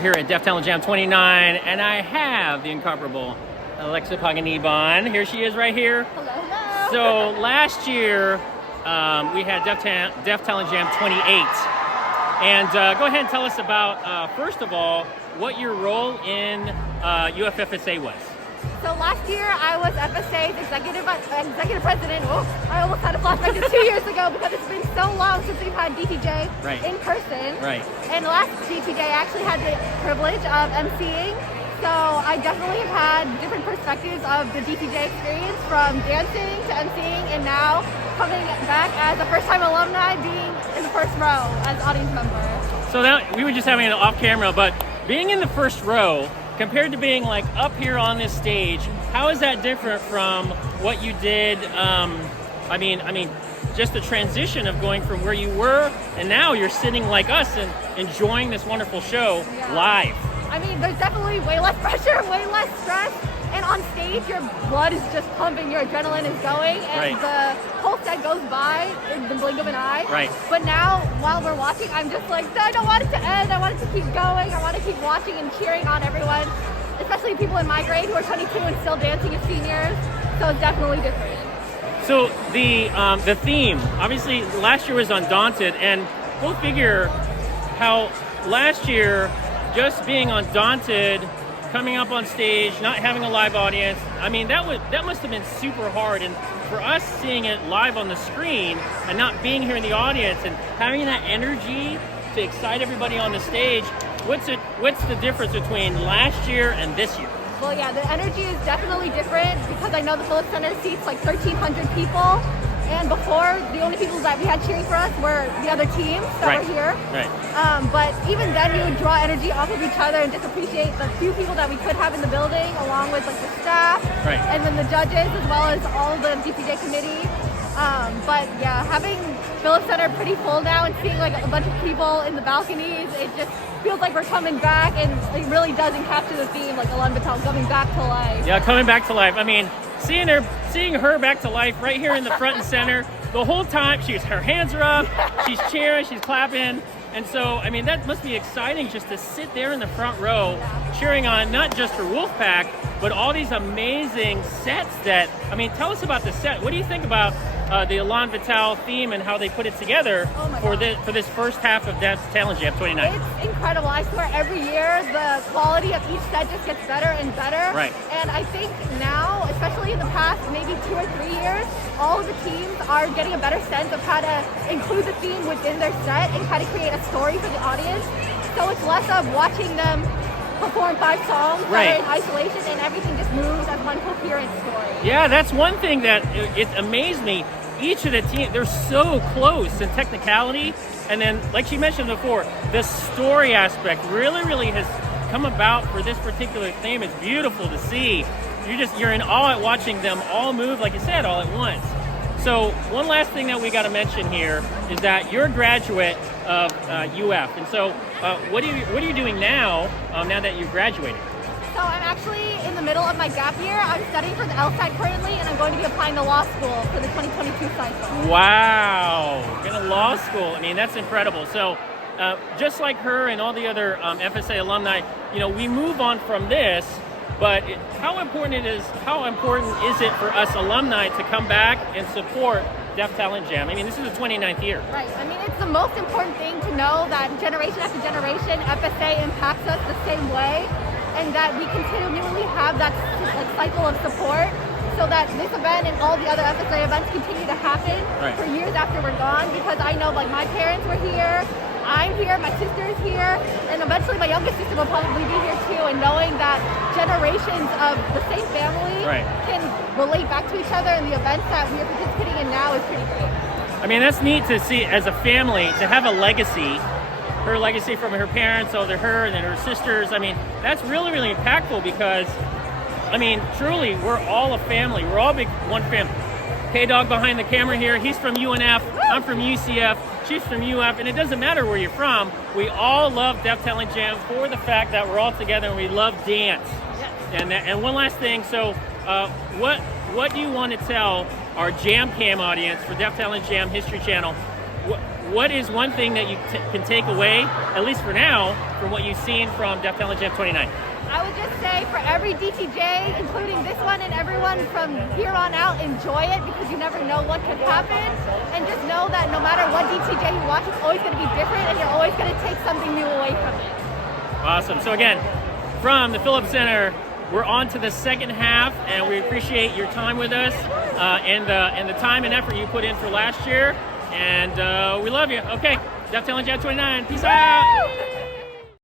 We're here at Deaf Talent Jam 29, and I have the incomparable Alexa Panganiban. Here she is right here. Hello, hello. So last year, we had Deaf Talent Jam 28. And go ahead and tell us about, first of all, what your role in UFFSA was. So last year I was FSA's executive president. Oh, I almost had a flashback to 2 years ago because it's been so long since we've had DTJ in person. Right. And last DTJ I actually had the privilege of emceeing. So I definitely have had different perspectives of the DTJ experience, from dancing to emceeing, and now coming back as a first-time alumni, being in the first row as audience member. So that we were just having it off camera, but being in the first row compared to being like up here on this stage, how is that different from what you did? I mean, just the transition of going from where you were and now you're sitting like us and enjoying this wonderful show live. I mean, there's definitely way less pressure, way less stress, and on stage your blood is just pumping, your adrenaline is going, and the whole set goes by in the blink of an eye. Right. But now, while we're watching, I'm just like, I don't want it to end, I want it to keep going, I want to keep watching and cheering on everyone, especially people in my grade who are 22 and still dancing as seniors, so it's definitely different. So the theme, obviously last year was Undaunted, and go figure how last year, just being Undaunted, coming up on stage, not having a live audience, I mean, that must have been super hard. And for us seeing it live on the screen and not being here in the audience and having that energy to excite everybody on the stage, what's the difference between last year and this year? Well, yeah, the energy is definitely different because I know the Phillips Center seats like 1,300 people. And before, the only people that we had cheering for us were the other teams that were here. Right. But even then, we would draw energy off of each other and just appreciate the few people that we could have in the building, along with like the staff, and then the judges, as well as all the DPJ committee. But yeah, having Phillips Center pretty full now and seeing like a bunch of people in the balconies, it just feels like we're coming back, and it really does encapture the theme, like Elan coming back to life. Yeah, coming back to life. I mean, seeing her back to life right here in the front and center the whole time. Her hands are up, she's cheering, she's clapping. And so, I mean, that must be exciting just to sit there in the front row cheering on not just her Wolfpack, but all these amazing sets that, I mean, tell us about the set. What do you think about the Elan Vital theme and how they put it together for this first half of Deaf Talent Jam 29? It's incredible. I swear every year the quality of each set just gets better and better. Right. And I think now, especially in the past maybe 2 or 3 years, all of the teams are getting a better sense of how to include the theme within their set and how to create a story for the audience. So it's less of watching them perform 5 songs that are in isolation, and everything just moves as one coherent story. Yeah, that's one thing that it amazed me. Each of the teams, they're so close in technicality, and then, like she mentioned before, the story aspect really has come about for this particular theme. It's beautiful to see. You're in awe at watching them all move, like you said, all at once. So one last thing that we got to mention here is that you're a graduate of UF, and so what are you doing now? Now that you've graduated? So I'm actually in the middle of my gap year. I'm studying for the LSAT currently, and I'm going to be applying to law school for the 2022 cycle. Wow, going to law school. I mean, that's incredible. So just like her and all the other FSA alumni, we move on from this. But how important is it for us alumni to come back and support Deaf Talent Jam? I mean, this is the 29th year. Right. I mean, it's the most important thing to know that generation after generation, FSA impacts us the same way, and that we continually have that cycle of support, so that this event and all the other FSA events continue to happen for years after we're gone. Because I know, like, my parents were here, I'm here, my sister is here, and eventually my youngest sister will probably be here too. And knowing that generations of the same family can relate back to each other in the events that we are participating in now is pretty great. I mean, that's neat to see as a family, to have a legacy. Her legacy from her parents, so her and then her sisters. I mean, that's really impactful because, I mean, truly, we're all a family. We're all one family. K-Dog behind the camera here, he's from UNF, I'm from UCF, she's from UF, and it doesn't matter where you're from. We all love Deaf Talent Jam for the fact that we're all together and we love dance. And one last thing, so what do you want to tell our Jam Cam audience for Deaf Talent Jam History Channel what is one thing that you can take away, at least for now, from what you've seen from Def Talent Jam 29? I would just say for every DTJ, including this one and everyone from here on out, enjoy it because you never know what could happen. And just know that no matter what DTJ you watch, it's always going to be different and you're always going to take something new away from it. Awesome. So again, from the Phillips Center, we're on to the second half, and we appreciate your time with us and the time and effort you put in for last year. And we love you. Okay, Def Talent Jam 29. Peace out.